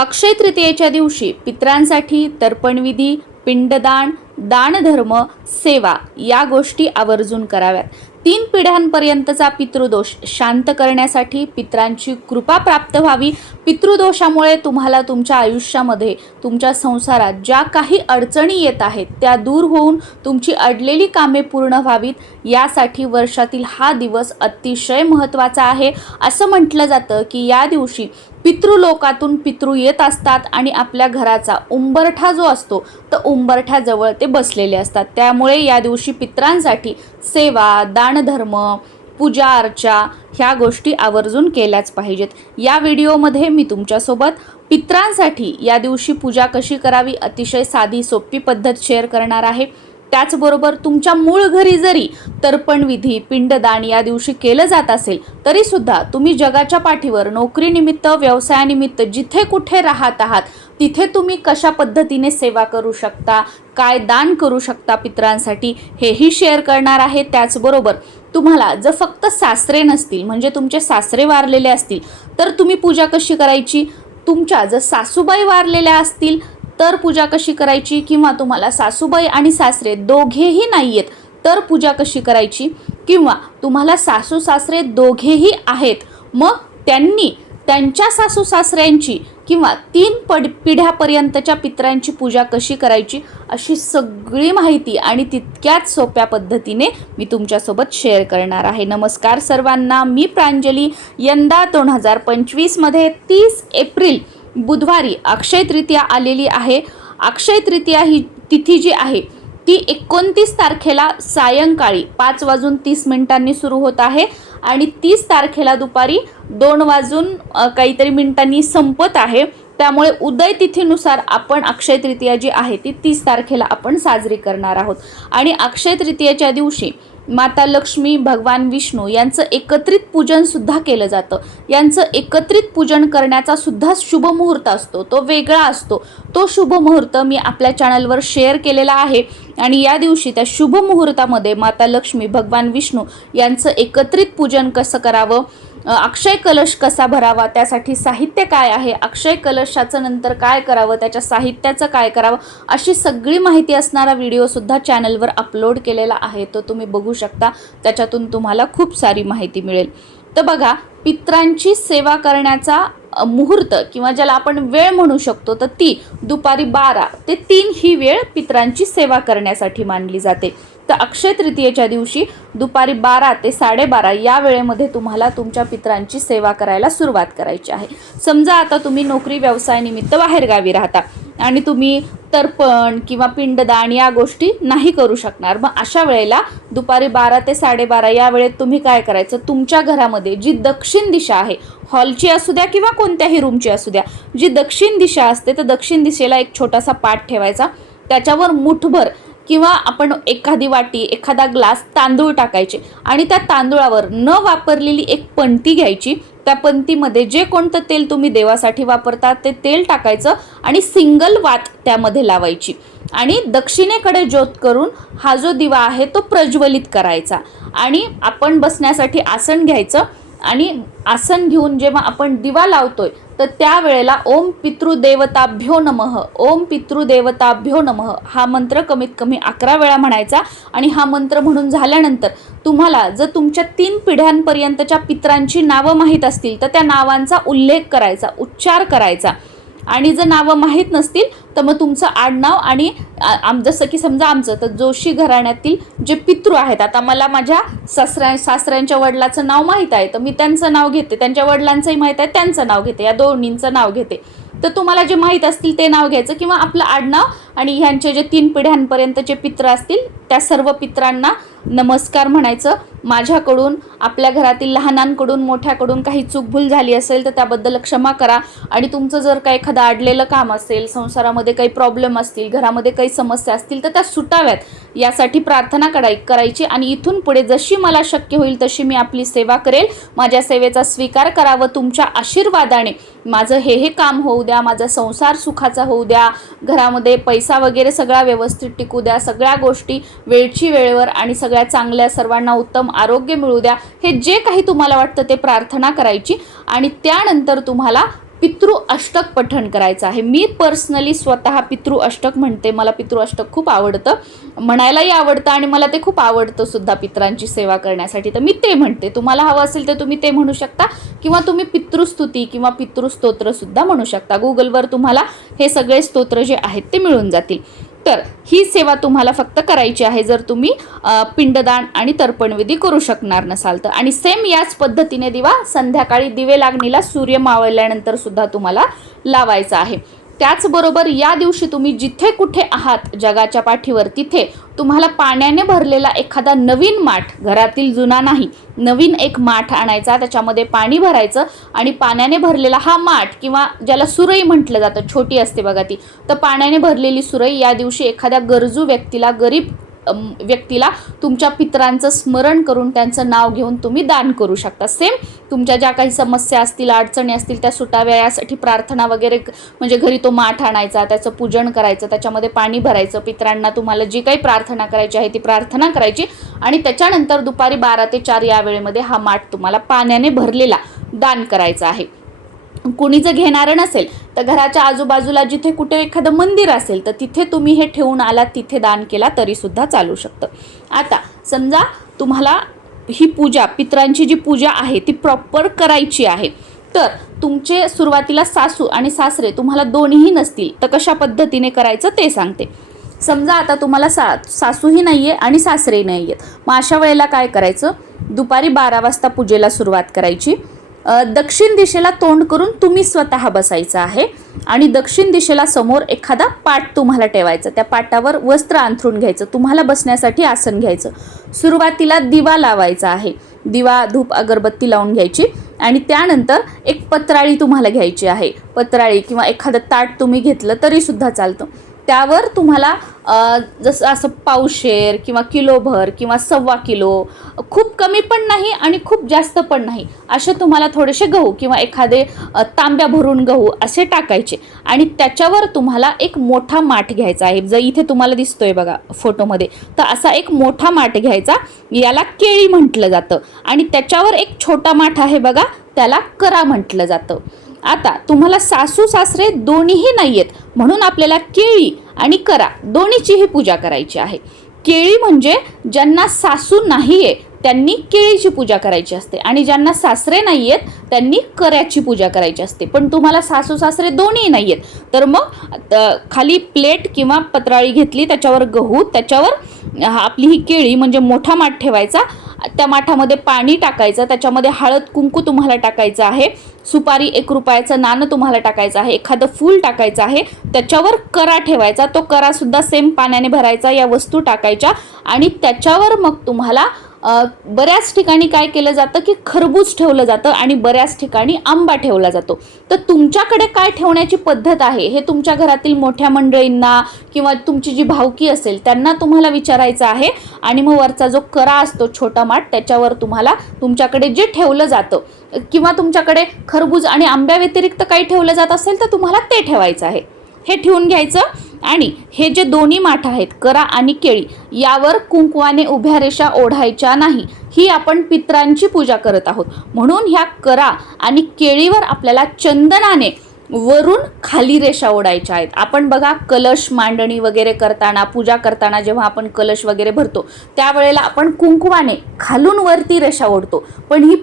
अक्षय तृतीयेच्या दिवशी पितरांसाठी तर्पणविधी, पिंडदान, दानधर्म, सेवा या गोष्टी आवर्जून कराव्यात. 3 पिढ्यांपर्यंतचा पितृदोष शांत करण्यासाठी, पितरांची कृपा प्राप्त व्हावी, पितृदोषामुळे तुम्हाला तुमच्या आयुष्यामध्ये, तुमच्या संसारात ज्या काही अडचणी येत आहेत त्या दूर होऊन तुमची अडलेली कामे पूर्ण व्हावीत, यासाठी वर्षातील हा दिवस अतिशय महत्त्वाचा आहे. असं म्हटलं जातं की या दिवशी पितृलोकातून पितृ येत असतात आणि आपल्या घराचा उंबरठा जो असतो तर उंबरठ्याजवळ ते बसलेले असतात. त्यामुळे या दिवशी पितरांसाठी सेवा, दानधर्म, पूजा अर्चा ह्या गोष्टी आवर्जून केल्याच पाहिजेत. या व्हिडिओमध्ये मी तुमच्यासोबत पितरांसाठी या दिवशी पूजा कशी करावी अतिशय साधी सोपी पद्धत शेअर करणार आहे. त्याचबरोबर तुमच्या मूळ घरी जरी तर्पणविधी, पिंडदान या दिवशी केलं जात असेल तरी सुद्धा तुम्ही जगाच्या पाठीवर नोकरीनिमित्त, व्यवसायानिमित्त जिथे कुठे राहत आहात तिथे तुम्ही कशा पद्धतीने सेवा करू शकता, काय दान करू शकता पितरांसाठी हेही शेअर करणार आहे. त्याचबरोबर तुम्हाला जर फक्त सासरे नसतील म्हणजे तुमचे सासरे वारलेले असतील तर तुम्ही पूजा कशी करायची, तुमच्या जर सासूबाई वारलेल्या असतील तर पूजा कशी करायची, किंवा तुम्हाला सासूबाई आणि सासरे दोघेही नाही आहेत तर पूजा कशी करायची, किंवा तुम्हाला सासू सासरे दोघेही आहेत मग त्यांनी त्यांच्या सासू सासऱ्यांची किंवा 3 पिढ्यापर्यंतच्या पितरांची पूजा कशी करायची, अशी सगळी माहिती आणि तितक्याच सोप्या पद्धतीने मी तुमच्यासोबत शेअर करणार आहे. नमस्कार सर्वांना, मी प्रांजली. यंदा 2025 मध्ये 30 एप्रिल बुधवारी अक्षय तृतीया आलेली आहे. अक्षय तृतीया ही तिथी जी आहे ती 29 तारखेला सायंकाळी 5:30 सुरू होत आहे आणि 30 तारखेला दुपारी 2 संपत आहे. त्यामुळे उदय तिथीनुसार आपण अक्षय तृतीया जी आहे ती 30 तारखेला आपण साजरी करणार आहोत. आणि अक्षय तृतीयेच्या दिवशी माता लक्ष्मी, भगवान विष्णू यांचं एकत्रित पूजन सुद्धा केलं जातं. यांचं एकत्रित पूजन करण्याचा सुद्धा शुभ मुहूर्त असतो, तो वेगळा असतो. तो शुभ मुहूर्त मी आपल्या चॅनलवर शेअर केलेला आहे आणि या दिवशी त्या शुभ मुहूर्तामध्ये माता लक्ष्मी, भगवान विष्णू यांचं एकत्रित पूजन कसं करावं, अक्षय कलश कसा भरावा, त्यासाठी साहित्य काय आहे, अक्षय कलशाचं नंतर काय करावं, त्याच्या साहित्याचं काय करावं, अशी सगळी माहिती असणारा व्हिडिओसुद्धा चॅनलवर अपलोड केलेला आहे. तो तुम्ही बघू शकता, त्याच्यातून तुम्हाला खूप सारी माहिती मिळेल. तर बघा, पितरांची सेवा करण्याचा मुहूर्त किंवा ज्याला आपण वेळ म्हणू शकतो तर ती दुपारी 12 ते 3 ही वेळ पितरांची सेवा करण्यासाठी मानली जाते. तर अक्षय तृतीयेच्या दिवशी दुपारी 12 ते 12:30 या वेळेमध्ये तुम्हाला तुमच्या पितरांची सेवा करायला सुरुवात करायची आहे. समजा आता तुम्ही नोकरी व्यवसायानिमित्त बाहेरगावी राहता आणि तुम्ही तर्पण किंवा पिंडदान या गोष्टी नाही करू शकणार, मग अशा वेळेला दुपारी 12 ते 12:30 या वेळेत तुम्ही काय करायचं, तुमच्या घरामध्ये जी दक्षिण दिशा आहे, हॉलची असू द्या किंवा कोणत्याही रूमची असू द्या, जी दक्षिण दिशा असते तर दक्षिण दिशेला एक छोटासा पाट ठेवायचा, त्याच्यावर मुठभर किंवा आपण एखादी वाटी, एखादा ग्लास तांदूळ टाकायचे आणि त्या तांदूळावर न वापरलेली एक पणती घ्यायची. त्या पणतीमध्ये जे कोणतं तेल तुम्ही देवासाठी वापरता ते तेल टाकायचं आणि सिंगल वात त्यामध्ये लावायची आणि दक्षिणेकडे ज्योत करून हा जो दिवा आहे तो प्रज्वलित करायचा. आणि आपण बसण्यासाठी आसन घ्यायचं आणि आसन घेऊन जेव्हा आपण दिवा लावतोय तर त्यावेळेला ओम पितृदेवताभ्यो नमः, ओम पितृदेवताभ्यो नमः हा मंत्र कमीत कमी 11 वेळा म्हणायचा. आणि हा मंत्र म्हणून झाल्यानंतर तुम्हाला जर तुमच्या 3 पिढ्यांपर्यंतच्या पितरांची नावं माहीत असतील तर त्या नावांचा उल्लेख करायचा, उच्चार करायचा. आणि जर नावं माहीत नसतील तर मग तुमचं आडनाव आणि जसं की समजा आमचं तर जोशी घराण्यातील जे पितृ आहेत, आता मला माझ्या सासऱ्यांच्या वडिलाचं नाव माहीत आहे तर मी त्यांचं नाव घेते, त्यांच्या वडिलांचंही माहीत आहे त्यांचं नाव घेते, या दोन्हींचं नाव घेते. तर तुम्हाला जे माहीत असतील ते नाव घ्यायचं किंवा आपलं आडनाव आणि ह्यांचे जे 3 पिढ्यांपर्यंतचे पित्र असतील त्या सर्व पितरांना नमस्कार म्हणायचं. माझ्याकडून, आपल्या घरातील लहानांकडून, मोठ्याकडून काही चूकभूल झाली असेल तर त्याबद्दल क्षमा करा. आणि तुमचं जर काही एखादं अडलेलं काम असेल, संसारामध्ये काही प्रॉब्लेम असतील, घरामध्ये काही समस्या असतील तर त्या सुटाव्यात यासाठी प्रार्थना करायची. आणि इथून पुढे जशी मला शक्य होईल तशी मी आपली सेवा करेल. माझ्या सेवेचा स्वीकार करावं. तुमच्या आशीर्वादाने माझं हे काम होऊ द्या, माझा संसार सुखाचा होऊ द्या, घरामध्ये पैसा वगैरे सगळा व्यवस्थित टिकू द्या, सगळ्या गोष्टी वेळची वेळेवर आणि सगळ्या चांगल्या, सर्वांना उत्तम आरोग्य मिळू द्या, हे जे काही तुम्हाला वाटतं ते प्रार्थना करायची. आणि त्यानंतर तुम्हाला पितृ अष्टक पठण करायचं आहे. मी पर्सनली स्वतः पितृ अष्टक म्हणते, मला पितृ अष्टक खूप आवडतं, म्हणायलाही आवडतं आणि मला ते खूप आवडतं सुद्धा पितरांची सेवा करण्यासाठी, तर मी ते म्हणते. तुम्हाला हवं असेल तर तुम्ही ते म्हणू शकता किंवा तुम्ही पितृस्तुती किंवा पितृस्तोत्र सुद्धा म्हणू शकता. गुगलवर तुम्हाला हे सगळे स्तोत्र जे आहेत ते मिळून जातील. तर ही सेवा तुम्हाला फक्त करायची आहे जर तुम्ही पिंडदान आणि तर्पणविधी करू शकणार नसाल तर. आणि सेम याच पद्धतीने दिवा संध्याकाळी दिवे लागणीला सूर्य मावळल्यानंतर सुद्धा तुम्हाला लावायचा आहे. त्याचबरोबर या दिवशी तुम्ही जिथे कुठे आहात जगाच्या पाठीवर तिथे तुम्हाला पाण्याने भरलेला एखादा नवीन माठ, घरातील जुना नाही, नवीन एक माठ आणायचा, त्याच्यामध्ये पाणी भरायचं आणि पाण्याने भरलेला हा माठ किंवा ज्याला सुरई म्हटलं जातं, छोटी असते बघा ती, तर पाण्याने भरलेली सुरई या दिवशी एखाद्या गरजू व्यक्तीला, गरीब व्यक्तीला तुमच्या पितरांचं स्मरण करून त्यांचं नाव घेऊन तुम्ही दान करू शकता. सेम तुमच्या ज्या काही समस्या असतील, अडचणी असतील त्या सुटाव्या यासाठी प्रार्थना वगैरे, म्हणजे घरी तो माठ आणायचा, त्याचं पूजन करायचं, त्याच्यामध्ये पाणी भरायचं, पितरांना तुम्हाला जी काही प्रार्थना करायची आहे ती प्रार्थना करायची आणि त्याच्यानंतर दुपारी 12 ते 4 या वेळेमध्ये हा माठ तुम्हाला पाण्याने भरलेला दान करायचा आहे. कोणी जर घेणारं नसेल तर घराच्या आजूबाजूला जिथे कुठे एखादं मंदिर असेल तर तिथे तुम्ही हे ठेवून आलात, तिथे दान केला तरी सुद्धा चालू शकतं. आता समजा तुम्हाला ही पूजा, पितरांची जी पूजा आहे ती प्रॉपर करायची आहे, तर तुमचे सुरुवातीला सासू आणि सासरे तुम्हाला दोन्हीही नसतील तर कशा पद्धतीने करायचं ते सांगते. समजा आता तुम्हाला सासूही नाही आहे आणि सासरेही नाही आहेत, मग अशा वेळेला काय करायचं, दुपारी 12 वाजता पूजेला सुरुवात करायची. दक्षिण दिशेला तोंड करून तुम्ही स्वतः बसायचं आहे आणि दक्षिण दिशेला समोर एखादा पाट तुम्हाला ठेवायचा, त्या पाटावर वस्त्र अंथरून घ्यायचं, तुम्हाला बसण्यासाठी आसन घ्यायचं. सुरुवातीला दिवा लावायचा आहे, दिवा धूप अगरबत्ती लावून घ्यायची आणि त्यानंतर एक पत्राळी तुम्हाला घ्यायची आहे. पत्राळी किंवा एखादं ताट तुम्ही घेतलं तरी सुद्धा चालतं. त्यावर तुम्हाला जसं असं पावशेर किंवा किलोभर किंवा 1.25 किलो, खूप कमी पण नाही आणि खूप जास्त पण नाही, असे तुम्हाला थोडेसे गहू किंवा एखादे तांब्या भरून गहू असे टाकायचे आणि त्याच्यावर तुम्हाला एक मोठा माठ घ्यायचा आहे. जर इथे तुम्हाला दिसतोय बघा फोटोमध्ये, तर असा एक मोठा माठ घ्यायचा, याला केळी म्हटलं जातं आणि त्याच्यावर एक छोटा माठ आहे बघा, त्याला करा म्हटलं जातं. आता तुम्हाला सासू सासरे दोन्हीही नाही आहेत म्हणून आपल्याला केळी आणि करा दोन्हीचीही पूजा करायची आहे. केळी म्हणजे ज्यांना सासू नाही आहे त्यांनी केळीची पूजा करायची असते आणि ज्यांना सासरे नाही आहेत त्यांनी कराची पूजा करायची असते. पण तुम्हाला सासू सासरे दोन्ही नाही आहेत तर मग खाली प्लेट किंवा पत्राळी घेतली, त्याच्यावर गहू, त्याच्यावर आपली ही केळी म्हणजे मोठा माठ ठेवायचा, त्या माठामध्ये पाणी टाकायचं, त्याच्यामध्ये हळद कुंकू तुम्हाला टाकायचं आहे, सुपारी 1 रुपयाचं नाणं तुम्हाला टाकायचं आहे, एखादं फूल टाकायचं आहे, त्याच्यावर करा ठेवायचा, तो करा सुद्धा सेम पाण्याने भरायचा, या वस्तू टाकायच्या आणि त्याच्यावर मग तुम्हाला बऱ्याच ठिकाणी काय केलं जातं की खरबूज ठेवलं जातं आणि बऱ्याच ठिकाणी आंबा ठेवला जातो. तर तुमच्याकडे काय ठेवण्याची पद्धत आहे हे तुमच्या घरातील मोठ्या मंडळींना किंवा तुमची जी भावकी असेल त्यांना तुम्हाला विचारायचं आहे आणि मग वरचा जो करा असतो छोटा माठ त्याच्यावर तुम्हाला तुमच्याकडे जे ठेवलं जातं किंवा तुमच्याकडे खरबूज आणि आंब्या व्यतिरिक्त काही ठेवलं जात असेल तर तुम्हाला ते ठेवायचं आहे. हे ठेवून घ्यायचं आणि हे जे दोन्ही माठ आहेत करा आणि केळी, यावर कुंकवाने उभ्या रेषा ओढायच्या नाही. ही आपण पितरांची पूजा करत आहोत म्हणून ह्या करा आणि केळीवर आपल्याला चंदनाने वरून खाली रेषा ओढायच्या आहेत. आपण बघा कलश मांडणी वगैरे करताना, पूजा करताना जेव्हा आपण कलश वगैरे भरतो त्यावेळेला आपण कुंकवाने खालून वरती रेषा ओढतो, पण ही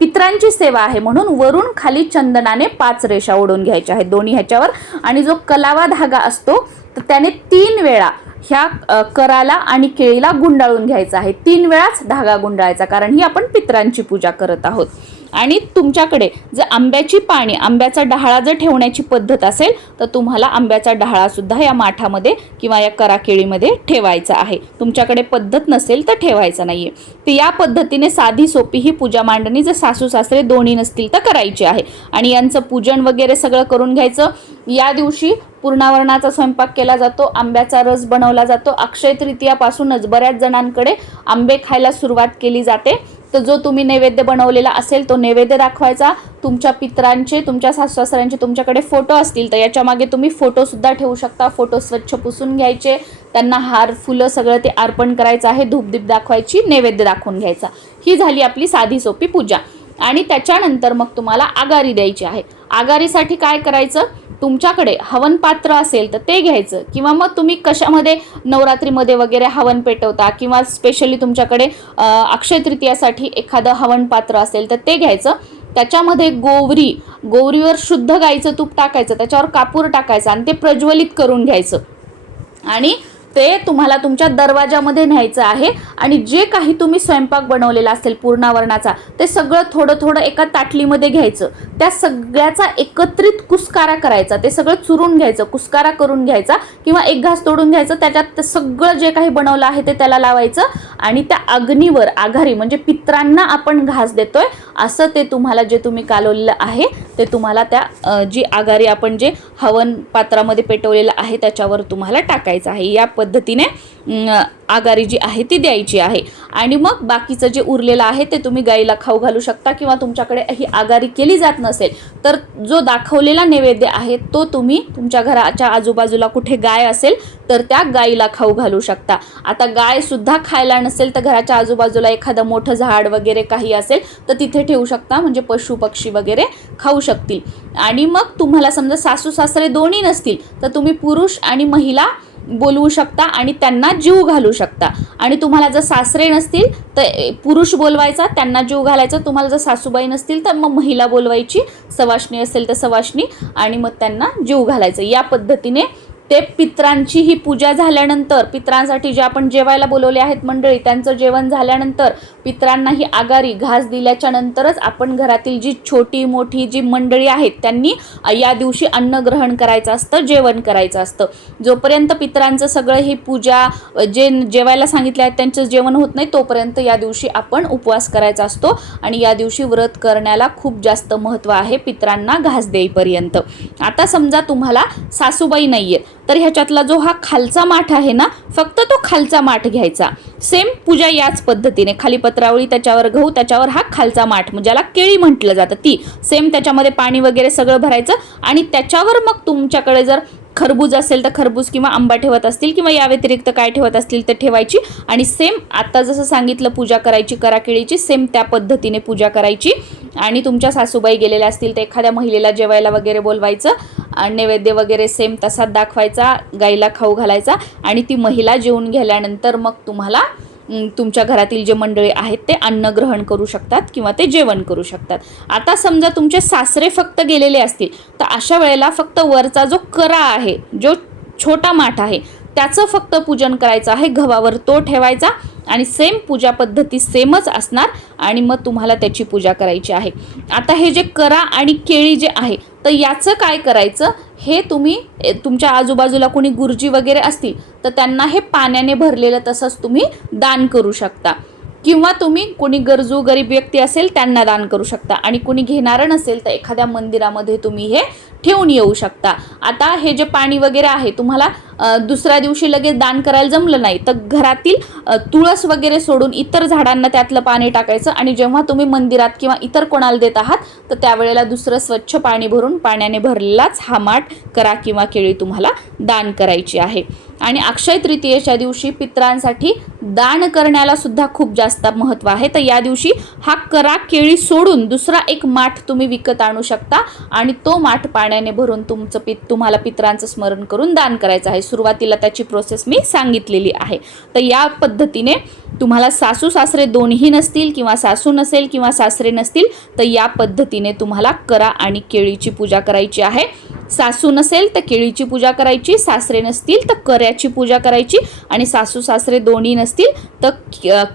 पितरांची सेवा आहे म्हणून वरून खाली चंदनाने 5 रेषा ओढून घ्यायच्या आहेत दोन्ही ह्याच्यावर. आणि जो कलावा धागा असतो तर त्याने 3 वेळा ह्या कराला आणि केळीला गुंडाळून घ्यायचा आहे. 3 वेळाच धागा गुंडाळायचा, कारण ही आपण पितरांची पूजा करत आहोत. आणि तुमच्याकडे जर आंब्याची पाने, आंब्याचा डहाळा जर ठेवण्याची पद्धत असेल तर तुम्हाला आंब्याचा डहाळा सुद्धा या माठामध्ये किंवा या करा केळीमध्ये ठेवायचा आहे. तुमच्याकडे पद्धत नसेल तर ठेवायचा नाहीये. तर या पद्धतीने साधी सोपी ही पूजा मांडणी जर सासू सासरे दोन्ही नसतील तर करायची आहे. आणि यांचं पूजन वगैरे सगळं करून घ्यायचं. या दिवशी पूर्णावरणाचा स्वयंपाक केला जातो, आंब्याचा रस बनवला जातो. अक्षय तृतीयापासूनच बऱ्याच जणांकडे आंबे खायला सुरुवात केली जाते. तर जो तुम्ही नैवेद्य बनवलेला असेल तो नैवेद्य दाखवायचा. तुमच्या पितरांचे, तुमच्या सासू-सासऱ्यांचे तुमच्याकडे फोटो असतील तर याच्या मागे तुम्ही फोटो सुद्धा ठेवू शकता. फोटो स्वच्छ पुसून घ्यायचे, त्यांना हार फुलं सगळं ते अर्पण करायचं आहे, धूपदीप दाखवायची, नैवेद्य दाखवून घ्यायचा. ही झाली आपली साधी सोपी पूजा. आणि त्याच्यानंतर मग तुम्हाला आगारी द्यायची आहे. आगारीसाठी काय करायचं, तुमच्याकडे हवन पात्र असेल तर ते घ्यायचं, किंवा मग तुम्ही कशामध्ये नवरात्रीमध्ये वगैरे हवन पेटवता, किंवा स्पेशली तुमच्याकडे अक्षय तृतीयासाठी एखादं हवन पात्र असेल तर ते घ्यायचं. त्याच्यामध्ये गोवरीवर शुद्ध गाईचं तूप टाकायचं, त्याच्यावर कापूर टाकायचा आणि ते प्रज्वलित करून घ्यायचं आणि ते तुम्हाला तुमच्या दरवाजामध्ये न्यायचं आहे. आणि जे काही तुम्ही स्वयंपाक बनवलेला असेल पूर्णावरणाचा ते सगळं थोडं थोडं एका ताटलीमध्ये घ्यायचं. त्या सगळ्याचा एकत्रित कुस्कारा करायचा, ते सगळं चुरून घ्यायचं, कुस्कारा करून घ्यायचा, किंवा एक घास तोडून घ्यायचं, त्याच्यात सगळं जे काही बनवलं आहे ते त्याला लावायचं आणि त्या अग्नीवर आघारी म्हणजे पित्रांना आपण घास देतोय असं ते तुम्हाला जे तुम्ही कालवलेलं आहे ते तुम्हाला त्या जी आघारी आपण जे हवन पात्रामध्ये पेटवलेलं आहे त्याच्यावर तुम्हाला टाकायचं आहे. या पद्धतीने आगारी जी आहे ती द्यायची आहे. आणि मग बाकीचं जे उरलेलं आहे ते तुम्ही गाईला खाऊ घालू शकता, किंवा तुमच्याकडे ही आगारी केली जात नसेल तर जो दाखवलेला नैवेद्य आहे तो तुम्ही तुमच्या घराच्या आजूबाजूला कुठे गाय असेल तर त्या गाईला खाऊ घालू शकता. आता गाय सुद्धा खायला नसेल तर घराच्या आजूबाजूला एखादं मोठं झाड वगैरे काही असेल तर तिथे ठेवू शकता, म्हणजे पशु पक्षी वगैरे खाऊ शकतील. आणि मग तुम्हाला समजा सासू सासरे दोन्ही नसतील तर तुम्ही पुरुष आणि महिला बोलवू शकता आणि त्यांना जीव घालू शकता. आणि तुम्हाला जर सासरे नसतील तर पुरुष बोलवायचा, त्यांना जीव घालायचा. तुम्हाला जर सासूबाई नसतील तर मग महिला बोलवायची, सवाष्णी असेल तर सवाष्णी, आणि मग त्यांना जीव घालायचं. या पद्धतीने ते पित्रांची ही पूजा झाल्यानंतर, पित्रांसाठी जे आपण जेवायला बोलवले आहेत मंडळी, त्यांचं जेवण झाल्यानंतर पित्रांना ही आगारी घास दिल्याच्या नंतरच आपण घरातील जी छोटी मोठी जी मंडळी आहेत त्यांनी या दिवशी अन्न ग्रहण करायचं असतं, जेवण करायचं असतं. जोपर्यंत पित्रांचं सगळं ही पूजा जे जेवायला सांगितले आहेत त्यांचं जेवण होत नाही तोपर्यंत या दिवशी आपण उपवास करायचा असतो. आणि या दिवशी व्रत करण्याला खूप जास्त महत्त्व आहे पित्रांना घास देईपर्यंत. आता समजा तुम्हाला सासूबाई नाहीये तर ह्याच्यातला जो हा खालचा माठ आहे ना, फक्त तो खालचा माठ घ्यायचा. सेम पूजा याच पद्धतीने, खाली पत्रावळी, त्याच्यावर गहू, त्याच्यावर हा खालचा माठ ज्याला केळी म्हटलं जातं ती सेम, त्याच्यामध्ये पाणी वगैरे सगळं भरायचं. आणि त्याच्यावर मग तुमच्याकडे जर खरबूज असेल तर खरबूज किंवा आंबा ठेवत असतील किंवा या व्यतिरिक्त काय ठेवत असतील ते ठेवायची. आणि सेम आता जसं सांगितलं पूजा करायची करा केळीची, सेम त्या पद्धतीने पूजा करायची. आणि तुमच्या सासूबाई गेलेल्या असतील तर एखाद्या महिलेला जेवायला वगैरे बोलवायचं आणि नैवेद्य वगैरे सेम तसाच दाखवायचा, गाईला खाऊ घालायचा. आणि ती महिला जेवून गेल्यानंतर मग तुम्हाला तुमच्या घरातील जे मंडळी आहेत ते अन्न ग्रहण करू शकतात किंवा ते जेवण करू शकतात. आता समजा तुमचे सासरे फक्त गेलेले असतील तर अशा वेळेला फक्त वरचा जो करा आहे, जो छोटा माठ आहे त्याचं फक्त पूजन करायचं आहे, गव्हावर तो ठेवायचा आणि सेम पूजा पद्धती सेमच असणार. आणि मग तुम्हाला त्याची पूजा करायची आहे. आता हे जे करा आणि केळी जे आहे तर याचं काय करायचं, हे तुम्ही तुमच्या आजूबाजूला कोणी गुरुजी वगैरे असतील तर त्यांना हे पाण्याने भरलेलं तसंच तुम्ही दान करू शकता, किंवा तुम्ही कोणी गरजू गरीब व्यक्ती असेल त्यांना दान करू शकता. आणि कोणी घेणारं नसेल तर एखाद्या मंदिरामध्ये तुम्ही हे ठेवून येऊ शकता. आता हे जे पाणी वगैरे आहे तुम्हाला दुसऱ्या दिवशी लगेच दान करायला जमलं नाही तर घरातील तुळस वगैरे सोडून इतर झाडांना त्यातलं पाणी टाकायचं. आणि जेव्हा तुम्ही मंदिरात किंवा इतर कोणाला देत आहात तर त्यावेळेला दुसरं स्वच्छ पाणी भरून पाण्याने भरलेलाच हा माठ करा किंवा केळी तुम्हाला दान करायची आहे. आणि अक्षय तृतीयेच्या दिवशी पित्रांसाठी दान करण्याला सुद्धा खूप जास्त महत्त्व आहे. तर या दिवशी हा करा केळी सोडून दुसरा एक माठ तुम्ही विकत आणू शकता आणि तो माठ पाण्याने भरून तुम्हाला पित्रांचं स्मरण करून दान करायचं आहे. सुरुवातीला त्याची प्रोसेस मी सांगितलेली आहे. तर या पद्धतीने तुम्हाला सासू सासरे दोन्ही नसतील किंवा सासू नसेल किंवा सासरे नसतील तर या पद्धतीने तुम्हाला करा आणि केळीची पूजा करायची आहे. सासू नसेल तर केळीची पूजा करायची, सासरे नसतील तर कऱ्याची पूजा करायची, आणि सासू सासरे दोन्ही नसतील तर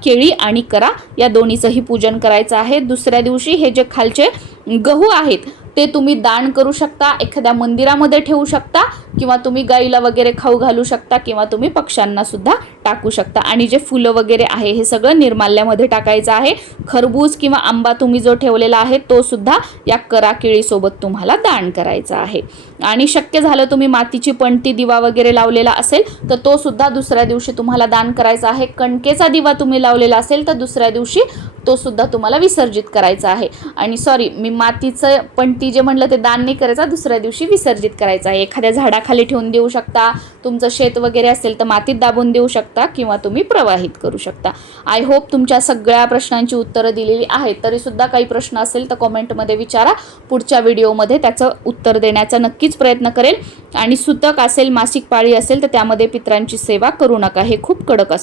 केळी आणि करा या दोन्हीचंही पूजन करायचं आहे. दुसऱ्या दिवशी हे जे खालचे गहू आहेत ते तुम्ही दान करू शकता, एखाद्या मंदिरामध्ये ठेवू शकता, किंवा तुम्ही गाईला वगैरे खाऊ घालू शकता, किंवा तुम्ही पक्ष्यांना सुद्धा टाकू शकता. आणि जे फुलं वगैरे आहे हे सगळं निर्माल्यामध्ये टाकायचं आहे. खरबूज किंवा आंबा तुम्ही जो ठेवलेला आहे तो सुद्धा या करा केळीसोबत तुम्हाला दान करायचा आहे. आणि शक्य झालं तुम्ही मातीची पणती दिवा वगैरे लावलेला असेल तर तो सुद्धा दुसऱ्या दिवशी तुम्हाला दान करायचा आहे. कणकेचा दिवा तुम्ही लावलेला असेल तर दुसऱ्या दिवशी तो सुद्धा तुम्हाला विसर्जित करायचा आहे. आणि सॉरी, मी मातीचं पणती ती जे म्हणलं ते दान नाही करायचा, दुसऱ्या दिवशी विसर्जित करायचा आहे. एखाद्या झाडाखाली ठेवून देऊ शकता, तुमचं शेत वगैरे असेल तर मातीत दाबून देऊ शकता किंवा तुम्ही प्रवाहित करू शकता. आय होप तुमच्या सगळ्या प्रश्नांची उत्तरं दिलेली आहेत. तरीसुद्धा काही प्रश्न असेल तर कॉमेंटमध्ये विचारा. पुढच्या व्हिडिओमध्ये त्याचं उत्तर देण्याचा नक्कीच प्रयत्न करेल. आणि सुतक असेल, मासिक पाळी असेल तर त्यामध्ये पितरांची सेवा करू नका, हे खूप कडक असतं.